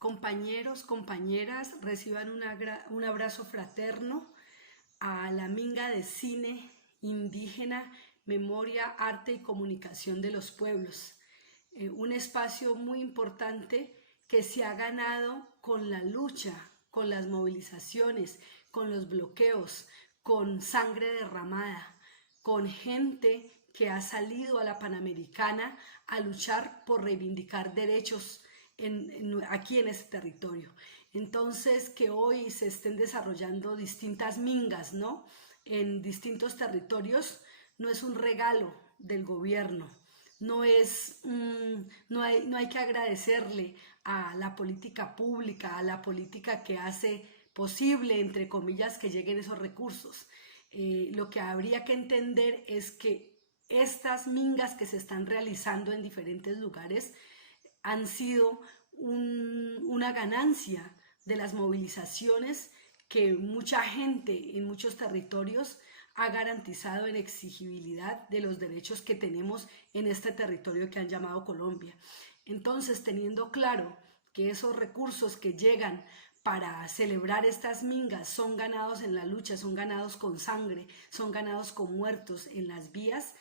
Compañeros, compañeras, reciban un abrazo fraterno a la Minga de Cine Indígena, Memoria, Arte y Comunicación de los Pueblos. Un espacio muy importante que se ha ganado con la lucha, con las movilizaciones, con los bloqueos, con sangre derramada, con gente que ha salido a la Panamericana a luchar por reivindicar derechos aquí en este territorio. Entonces, que hoy se estén desarrollando distintas mingas, ¿no?, en distintos territorios, no es un regalo del gobierno, no hay que agradecerle a la política pública, a la política que hace posible, entre comillas, que lleguen esos recursos. Lo que habría que entender es que estas mingas que se están realizando en diferentes lugares han sido una ganancia de las movilizaciones que mucha gente en muchos territorios ha garantizado en exigibilidad de los derechos que tenemos en este territorio que han llamado Colombia. Entonces, teniendo claro que esos recursos que llegan para celebrar estas mingas son ganados en la lucha, son ganados con sangre, son ganados con muertos en las vías,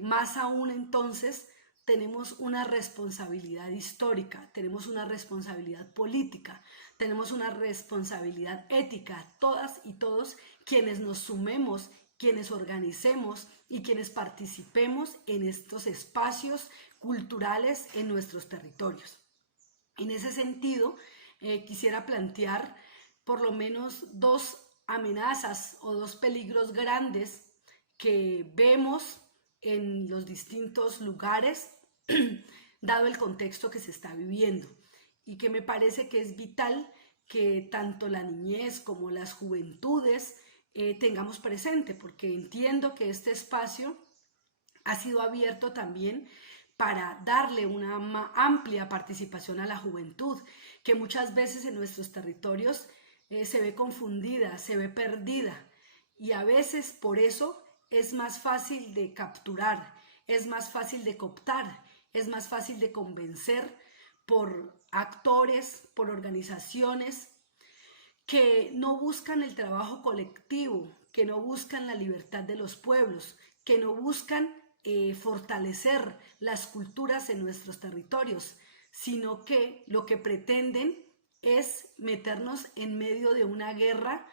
más aún entonces tenemos una responsabilidad histórica, tenemos una responsabilidad política, tenemos una responsabilidad ética, todas y todos quienes nos sumemos, quienes organicemos y quienes participemos en estos espacios culturales en nuestros territorios. En ese sentido, quisiera plantear por lo menos dos amenazas o dos peligros grandes que vemos en los distintos lugares dado el contexto que se está viviendo y que me parece que es vital que tanto la niñez como las juventudes tengamos presente, porque entiendo que este espacio ha sido abierto también para darle una amplia participación a la juventud, que muchas veces en nuestros territorios se ve confundida, se ve perdida, y a veces por eso es más fácil de capturar, es más fácil de cooptar, es más fácil de convencer por actores, por organizaciones que no buscan el trabajo colectivo, que no buscan la libertad de los pueblos, que no buscan fortalecer las culturas en nuestros territorios, sino que lo que pretenden es meternos en medio de una guerra,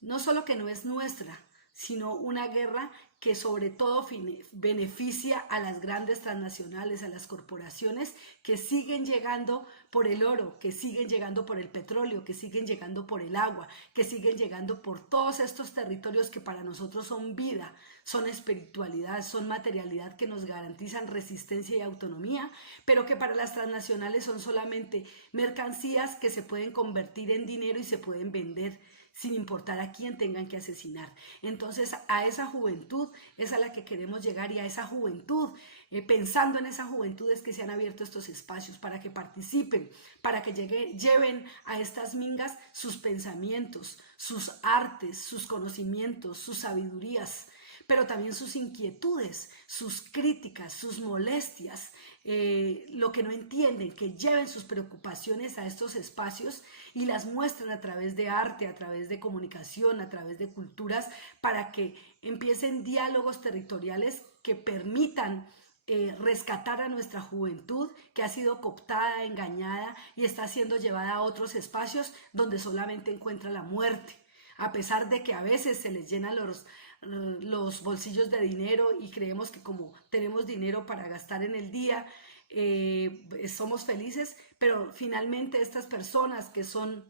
no solo que no es nuestra, sino una guerra que sobre todo beneficia a las grandes transnacionales, a las corporaciones que siguen llegando por el oro, que siguen llegando por el petróleo, que siguen llegando por el agua, que siguen llegando por todos estos territorios que para nosotros son vida, son espiritualidad, son materialidad que nos garantizan resistencia y autonomía, pero que para las transnacionales son solamente mercancías que se pueden convertir en dinero y se pueden vender sin importar a quién tengan que asesinar. Entonces, a esa juventud es a la que queremos llegar, y a esa juventud, pensando en esa juventud es que se han abierto estos espacios para que participen, para que lleven a estas mingas sus pensamientos, sus artes, sus conocimientos, sus sabidurías, pero también sus inquietudes, sus críticas, sus molestias, lo que no entienden, que lleven sus preocupaciones a estos espacios y las muestren a través de arte, a través de comunicación, a través de culturas, para que empiecen diálogos territoriales que permitan rescatar a nuestra juventud que ha sido cooptada, engañada y está siendo llevada a otros espacios donde solamente encuentra la muerte, a pesar de que a veces se les llenan los bolsillos de dinero y creemos que como tenemos dinero para gastar en el día, somos felices, pero finalmente estas personas que son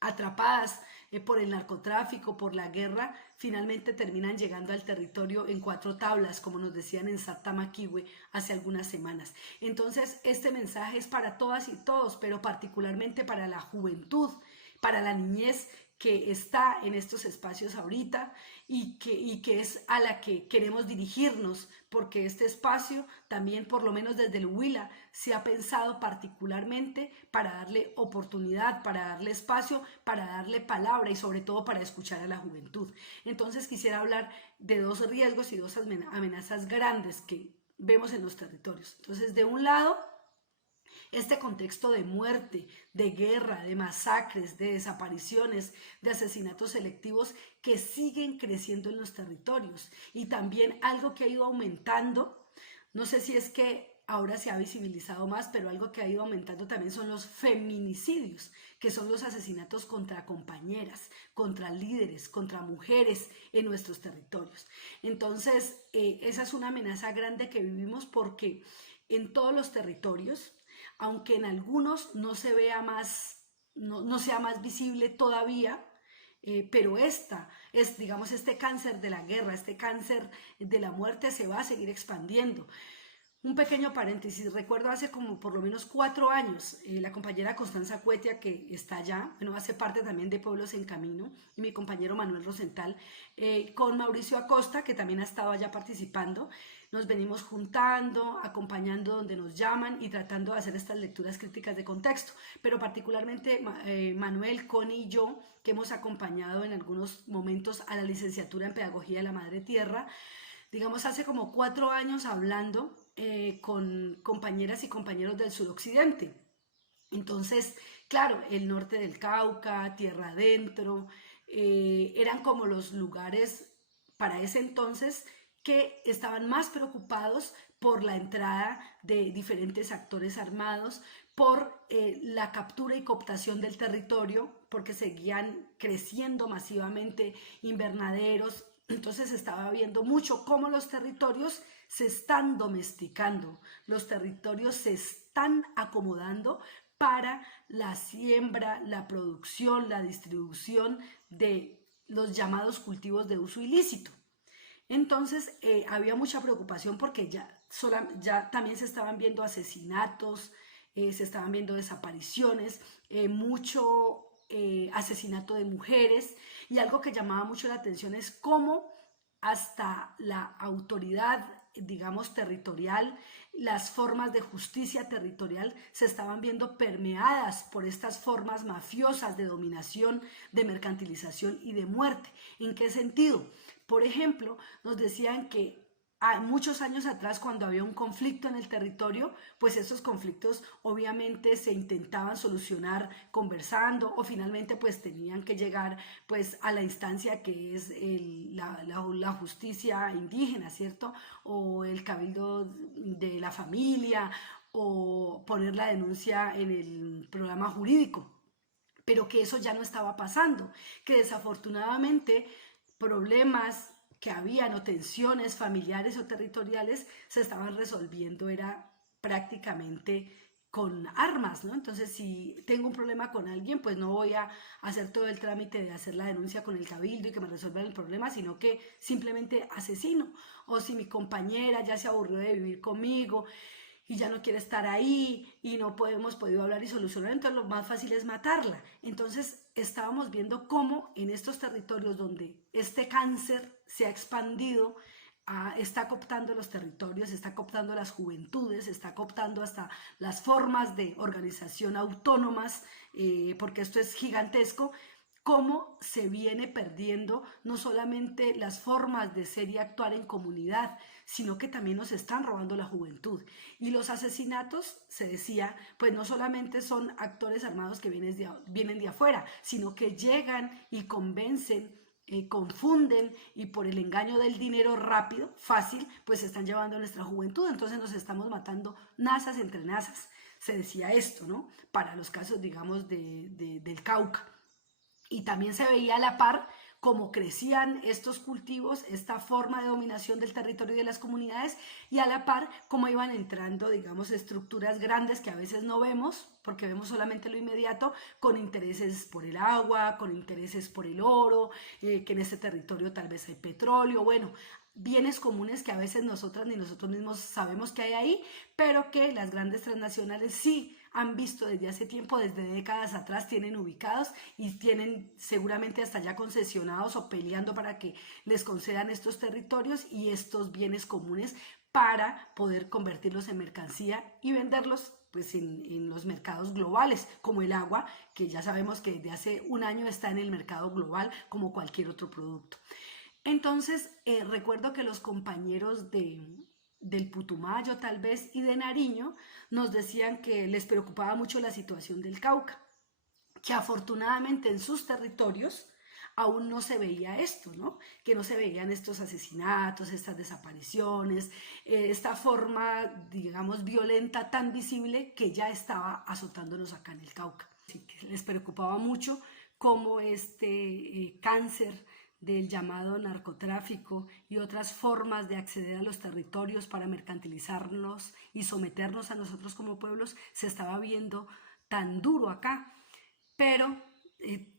atrapadas por el narcotráfico, por la guerra, finalmente terminan llegando al territorio en 4 tablas, como nos decían en Satamaquihue hace algunas semanas. Entonces, este mensaje es para todas y todos, pero particularmente para la juventud, para la niñez que está en estos espacios ahorita y que es a la que queremos dirigirnos, porque este espacio también, por lo menos desde el Huila, se ha pensado particularmente para darle oportunidad, para darle espacio, para darle palabra y sobre todo para escuchar a la juventud. Entonces quisiera hablar de 2 riesgos y 2 amenazas grandes que vemos en los territorios. Entonces, de un lado, Este contexto de muerte, de guerra, de masacres, de desapariciones, de asesinatos selectivos que siguen creciendo en los territorios. Y también algo que ha ido aumentando, no sé si es que ahora se ha visibilizado más, pero algo que ha ido aumentando también son los feminicidios, que son los asesinatos contra compañeras, contra líderes, contra mujeres en nuestros territorios. Entonces, esa es una amenaza grande que vivimos porque en todos los territorios, aunque en algunos no se vea más, no sea más visible todavía, pero digamos, este cáncer de la guerra, este cáncer de la muerte se va a seguir expandiendo. Un pequeño paréntesis, recuerdo hace como por lo menos 4 años, la compañera Constanza Cuetia, que está allá, bueno, hace parte también de Pueblos en Camino, y mi compañero Manuel Rosenthal, con Mauricio Acosta, que también ha estado allá participando, nos venimos juntando, acompañando donde nos llaman y tratando de hacer estas lecturas críticas de contexto, pero particularmente Manuel, Connie y yo, que hemos acompañado en algunos momentos a la licenciatura en Pedagogía de la Madre Tierra, digamos, hace como 4 años hablando con compañeras y compañeros del suroccidente. Entonces, claro, el norte del Cauca, tierra adentro, eran como los lugares para ese entonces que estaban más preocupados por la entrada de diferentes actores armados, por la captura y cooptación del territorio, porque seguían creciendo masivamente invernaderos. Entonces estaba viendo mucho cómo los territorios se están domesticando, los territorios se están acomodando para la siembra, la producción, la distribución de los llamados cultivos de uso ilícito. Entonces había mucha preocupación porque ya también se estaban viendo asesinatos, se estaban viendo desapariciones, mucho asesinato de mujeres, y algo que llamaba mucho la atención es cómo hasta la autoridad, digamos, territorial, las formas de justicia territorial se estaban viendo permeadas por estas formas mafiosas de dominación, de mercantilización y de muerte. ¿En qué sentido? Por ejemplo, nos decían que muchos años atrás, cuando había un conflicto en el territorio, pues esos conflictos obviamente se intentaban solucionar conversando, o finalmente pues tenían que llegar pues a la instancia que es la justicia indígena, ¿cierto? O el cabildo de la familia, o poner la denuncia en el programa jurídico, pero que eso ya no estaba pasando, que desafortunadamente problemas que habían o tensiones familiares o territoriales se estaban resolviendo era prácticamente con armas, ¿no? Entonces, si tengo un problema con alguien, pues no voy a hacer todo el trámite de hacer la denuncia con el cabildo y que me resuelvan el problema, sino que simplemente asesino. O si mi compañera ya se aburrió de vivir conmigo y ya no quiere estar ahí y no hemos podido hablar y solucionar, entonces lo más fácil es matarla. Entonces estábamos viendo cómo en estos territorios donde este cáncer se ha expandido, está cooptando los territorios, está cooptando las juventudes, está cooptando hasta las formas de organización autónomas, porque esto es gigantesco, cómo se viene perdiendo no solamente las formas de ser y actuar en comunidad, sino que también nos están robando la juventud. Y los asesinatos, se decía, pues no solamente son actores armados que vienen de afuera, sino que llegan y convencen, confunden, y por el engaño del dinero rápido, fácil, pues están llevando a nuestra juventud. Entonces nos estamos matando nazas entre nazas. Se decía esto, ¿no? Para los casos, digamos, del Cauca. Y también se veía a la par cómo crecían estos cultivos, esta forma de dominación del territorio y de las comunidades, y a la par cómo iban entrando, digamos, estructuras grandes que a veces no vemos, porque vemos solamente lo inmediato, con intereses por el agua, con intereses por el oro, que en este territorio tal vez hay petróleo, bueno, bienes comunes que a veces nosotras ni nosotros mismos sabemos que hay ahí, pero que las grandes transnacionales sí han visto desde hace tiempo, desde décadas atrás, tienen ubicados y tienen seguramente hasta ya concesionados o peleando para que les concedan estos territorios y estos bienes comunes para poder convertirlos en mercancía y venderlos pues en los mercados globales, como el agua, que ya sabemos que desde hace un año está en el mercado global como cualquier otro producto. Entonces, recuerdo que los compañeros del Putumayo tal vez y de Nariño, nos decían que les preocupaba mucho la situación del Cauca, que afortunadamente en sus territorios aún no se veía esto, ¿no? Que no se veían estos asesinatos, estas desapariciones, esta forma, digamos, violenta tan visible que ya estaba azotándonos acá en el Cauca. Así que les preocupaba mucho cómo este cáncer del llamado narcotráfico y otras formas de acceder a los territorios para mercantilizarnos y someternos a nosotros como pueblos se estaba viendo tan duro acá. Pero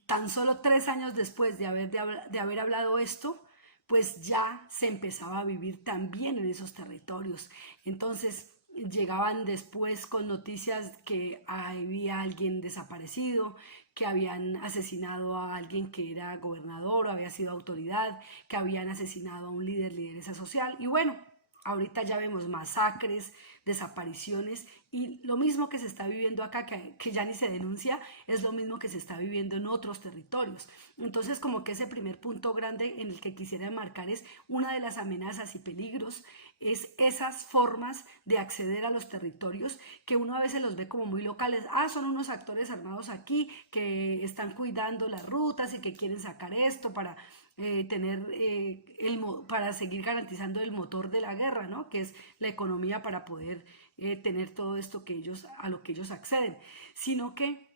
tan solo 3 años después de haber hablado esto, pues ya se empezaba a vivir también en esos territorios. Entonces llegaban después con noticias que había alguien desaparecido, que habían asesinado a alguien que era gobernador o había sido autoridad, que habían asesinado a un lideresa social. Y bueno, ahorita ya vemos masacres, desapariciones y lo mismo que se está viviendo acá, que ya ni se denuncia, es lo mismo que se está viviendo en otros territorios. Entonces, como que ese primer punto grande en el que quisiera marcar es una de las amenazas y peligros, es esas formas de acceder a los territorios que uno a veces los ve como muy locales. Ah, son unos actores armados aquí que están cuidando las rutas y que quieren sacar esto para para seguir garantizando el motor de la guerra, ¿no? Que es la economía para poder tener todo esto a lo que ellos acceden, sino que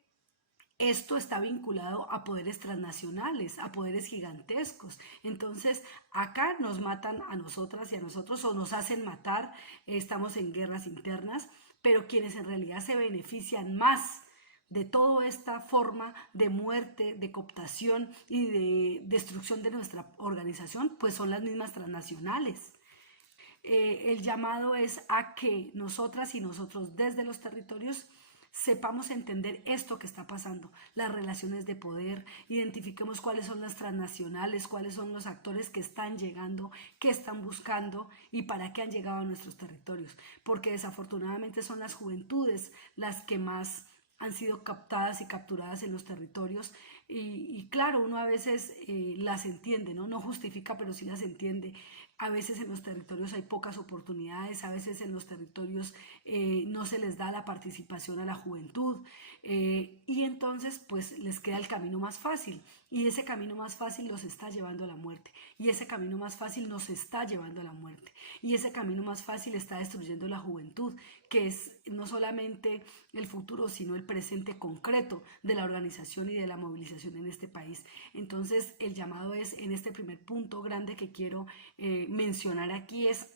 esto está vinculado a poderes transnacionales, a poderes gigantescos. Entonces, acá nos matan a nosotras y a nosotros o nos hacen matar, estamos en guerras internas, pero quienes en realidad se benefician más de toda esta forma de muerte, de cooptación y de destrucción de nuestra organización, pues son las mismas transnacionales. El llamado es a que nosotras y nosotros desde los territorios sepamos entender esto que está pasando, las relaciones de poder, identifiquemos cuáles son las transnacionales, cuáles son los actores que están llegando, qué están buscando y para qué han llegado a nuestros territorios, porque desafortunadamente son las juventudes las que más han sido captadas y capturadas en los territorios y claro, uno a veces las entiende, ¿no? No justifica, pero sí las entiende. A veces en los territorios hay pocas oportunidades, a veces en los territorios no se les da la participación a la juventud y entonces pues les queda el camino más fácil y ese camino más fácil los está llevando a la muerte y ese camino más fácil nos está llevando a la muerte y ese camino más fácil está destruyendo la juventud, que es no solamente el futuro sino el presente concreto de la organización y de la movilización en este país. Entonces el llamado es en este primer punto grande que quiero mencionar aquí es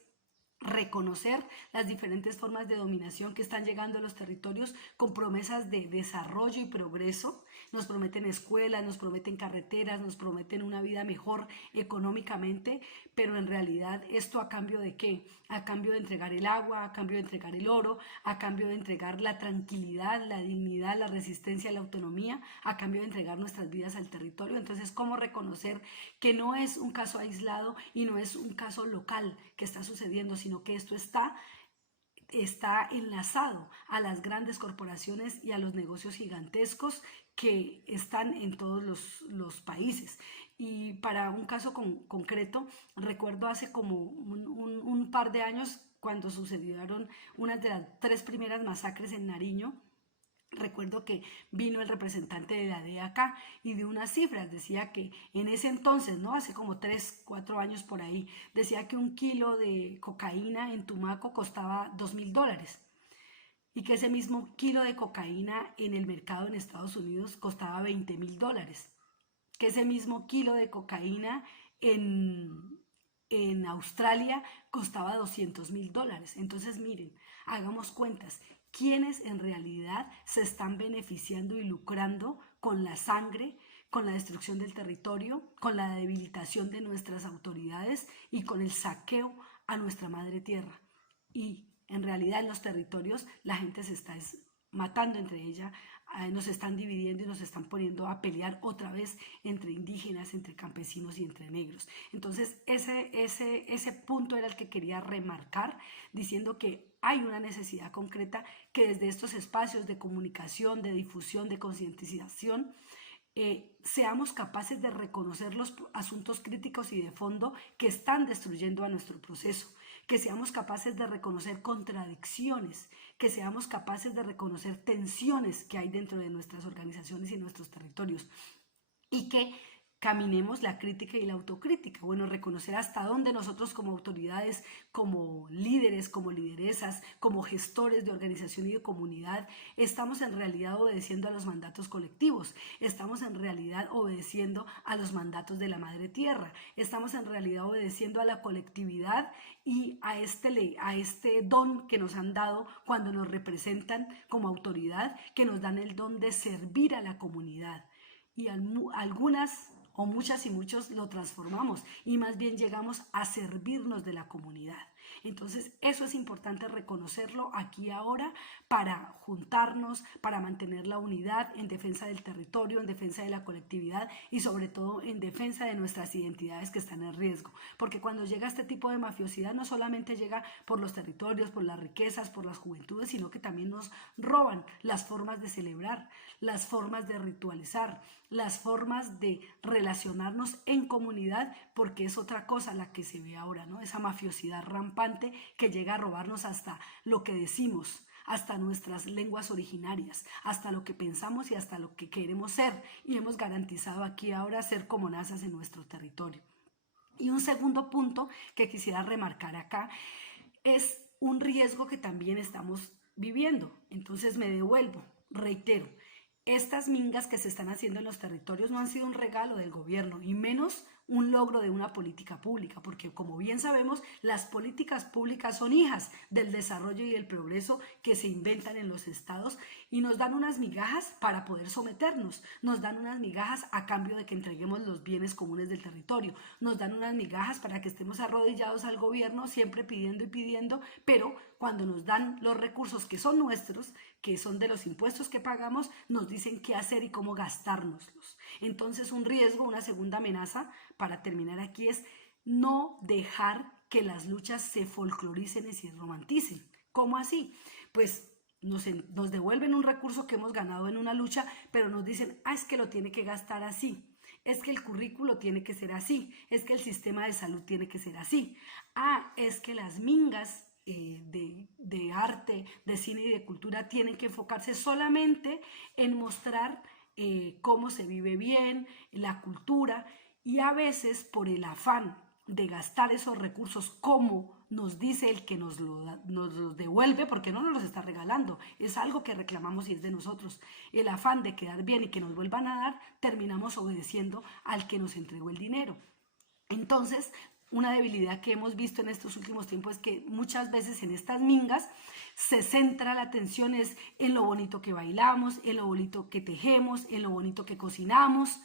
reconocer las diferentes formas de dominación que están llegando a los territorios con promesas de desarrollo y progreso. Nos prometen escuelas, nos prometen carreteras, nos prometen una vida mejor económicamente, pero en realidad esto a cambio de ¿qué? A cambio de entregar el agua, a cambio de entregar el oro, a cambio de entregar la tranquilidad, la dignidad, la resistencia, la autonomía, a cambio de entregar nuestras vidas al territorio. Entonces, ¿cómo reconocer que no es un caso aislado y no es un caso local que está sucediendo, sino que esto está enlazado a las grandes corporaciones y a los negocios gigantescos que están en todos los países? Y para un caso concreto, recuerdo hace como un par de años cuando sucedieron una de las 3 primeras masacres en Nariño. Recuerdo que vino el representante de la DEA acá y dio unas cifras, decía que en ese entonces, ¿no? Hace como 3, 4 años por ahí, decía que 1 kilo de cocaína en Tumaco costaba $2.000 y que ese mismo kilo de cocaína en el mercado en Estados Unidos costaba $20.000, que ese mismo kilo de cocaína en Australia costaba $200.000. Entonces miren, hagamos cuentas, ¿quiénes en realidad se están beneficiando y lucrando con la sangre, con la destrucción del territorio, con la debilitación de nuestras autoridades y con el saqueo a nuestra madre tierra? Y en realidad en los territorios la gente se está matando entre ella, nos están dividiendo y nos están poniendo a pelear otra vez entre indígenas, entre campesinos y entre negros. Entonces ese punto era el que quería remarcar, diciendo que hay una necesidad concreta que desde estos espacios de comunicación, de difusión, de concientización, seamos capaces de reconocer los asuntos críticos y de fondo que están destruyendo a nuestro proceso, que seamos capaces de reconocer contradicciones, que seamos capaces de reconocer tensiones que hay dentro de nuestras organizaciones y nuestros territorios, y que caminemos la crítica y la autocrítica. Bueno, reconocer hasta dónde nosotros como autoridades, como líderes, como lideresas, como gestores de organización y de comunidad, estamos en realidad obedeciendo a los mandatos colectivos, estamos en realidad obedeciendo a los mandatos de la Madre Tierra, estamos en realidad obedeciendo a la colectividad y a este don que nos han dado cuando nos representan como autoridad, que nos dan el don de servir a la comunidad. Y algunas o muchas y muchos lo transformamos y más bien llegamos a servirnos de la comunidad. Entonces eso es importante reconocerlo aquí ahora para juntarnos, para mantener la unidad en defensa del territorio, en defensa de la colectividad y sobre todo en defensa de nuestras identidades que están en riesgo. Porque cuando llega este tipo de mafiosidad no solamente llega por los territorios, por las riquezas, por las juventudes, sino que también nos roban las formas de celebrar, las formas de ritualizar, las formas de relacionarnos en comunidad, porque es otra cosa la que se ve ahora, ¿no? Esa mafiosidad rampante que llega a robarnos hasta lo que decimos, hasta nuestras lenguas originarias, hasta lo que pensamos y hasta lo que queremos ser, y hemos garantizado aquí ahora ser como nazas en nuestro territorio. Y un segundo punto que quisiera remarcar acá es un riesgo que también estamos viviendo. Entonces me devuelvo, reitero, estas mingas que se están haciendo en los territorios no han sido un regalo del gobierno, y menos un logro de una política pública, porque como bien sabemos, las políticas públicas son hijas del desarrollo y del progreso que se inventan en los estados y nos dan unas migajas para poder someternos, nos dan unas migajas a cambio de que entreguemos los bienes comunes del territorio, nos dan unas migajas para que estemos arrodillados al gobierno siempre pidiendo y pidiendo, pero cuando nos dan los recursos que son nuestros, que son de los impuestos que pagamos, nos dicen qué hacer y cómo gastárnoslos. Entonces un riesgo, una segunda amenaza para terminar aquí es no dejar que las luchas se folcloricen y se romanticen. ¿Cómo así? Pues nos devuelven un recurso que hemos ganado en una lucha, pero nos dicen, es que lo tiene que gastar así, es que el currículo tiene que ser así, es que el sistema de salud tiene que ser así, es que las mingas de arte, de cine y de cultura tienen que enfocarse solamente en mostrar cómo se vive bien, la cultura, y a veces por el afán de gastar esos recursos como nos dice el que nos los devuelve, porque no nos los está regalando, es algo que reclamamos y es de nosotros, el afán de quedar bien y que nos vuelvan a dar, terminamos obedeciendo al que nos entregó el dinero. Entonces, una debilidad que hemos visto en estos últimos tiempos es que muchas veces en estas mingas se centra la atención en lo bonito que bailamos, en lo bonito que tejemos, en lo bonito que cocinamos,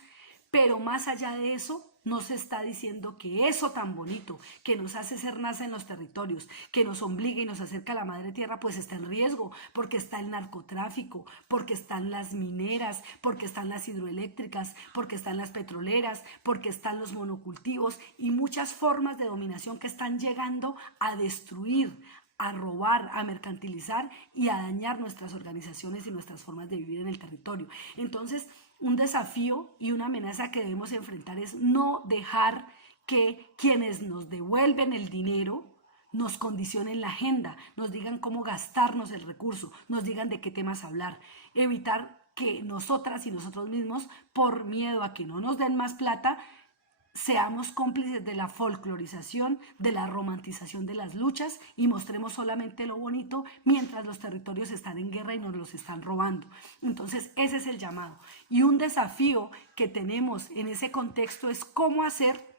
pero más allá de eso no se está diciendo que eso tan bonito que nos hace ser NASA en los territorios, que nos obliga y nos acerca a la madre tierra, pues está en riesgo, porque está el narcotráfico, porque están las mineras, porque están las hidroeléctricas, porque están las petroleras, porque están los monocultivos y muchas formas de dominación que están llegando a destruir, a robar, a mercantilizar y a dañar nuestras organizaciones y nuestras formas de vivir en el territorio. Entonces, un desafío y una amenaza que debemos enfrentar es no dejar que quienes nos devuelven el dinero nos condicionen la agenda, nos digan cómo gastarnos el recurso, nos digan de qué temas hablar, evitar que nosotras y nosotros mismos, por miedo a que no nos den más plata, seamos cómplices de la folclorización, de la romantización de las luchas y mostremos solamente lo bonito mientras los territorios están en guerra y nos los están robando. Entonces ese es el llamado. Y un desafío que tenemos en ese contexto es cómo hacer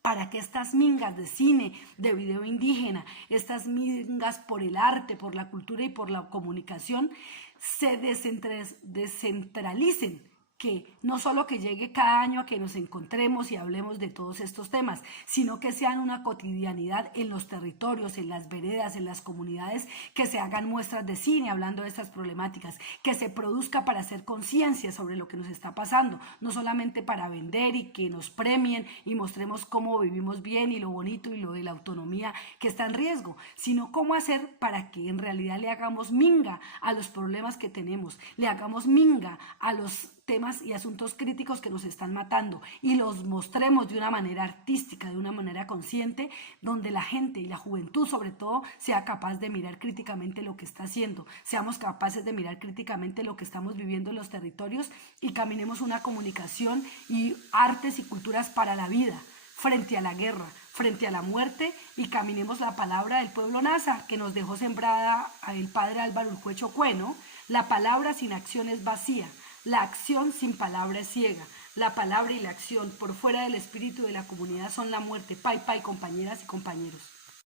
para que estas mingas de cine, de video indígena, estas mingas por el arte, por la cultura y por la comunicación, se descentralicen, que no solo que llegue cada año a que nos encontremos y hablemos de todos estos temas, sino que sean una cotidianidad en los territorios, en las veredas, en las comunidades, que se hagan muestras de cine hablando de estas problemáticas, que se produzca para hacer conciencia sobre lo que nos está pasando, no solamente para vender y que nos premien y mostremos cómo vivimos bien y lo bonito y lo de la autonomía que está en riesgo, sino cómo hacer para que en realidad le hagamos minga a los problemas que tenemos, le hagamos minga a los temas y asuntos críticos que nos están matando y los mostremos de una manera artística, de una manera consciente, donde la gente y la juventud sobre todo sea capaz de mirar críticamente lo que está haciendo, seamos capaces de mirar críticamente lo que estamos viviendo en los territorios y caminemos una comunicación y artes y culturas para la vida, frente a la guerra, frente a la muerte, y caminemos la palabra del pueblo Nasa que nos dejó sembrada el padre Álvaro Urcuecho Cueno. La palabra sin acción es vacía, la acción sin palabra es ciega. La palabra y la acción por fuera del espíritu de la comunidad son la muerte. Pay, pay, compañeras y compañeros.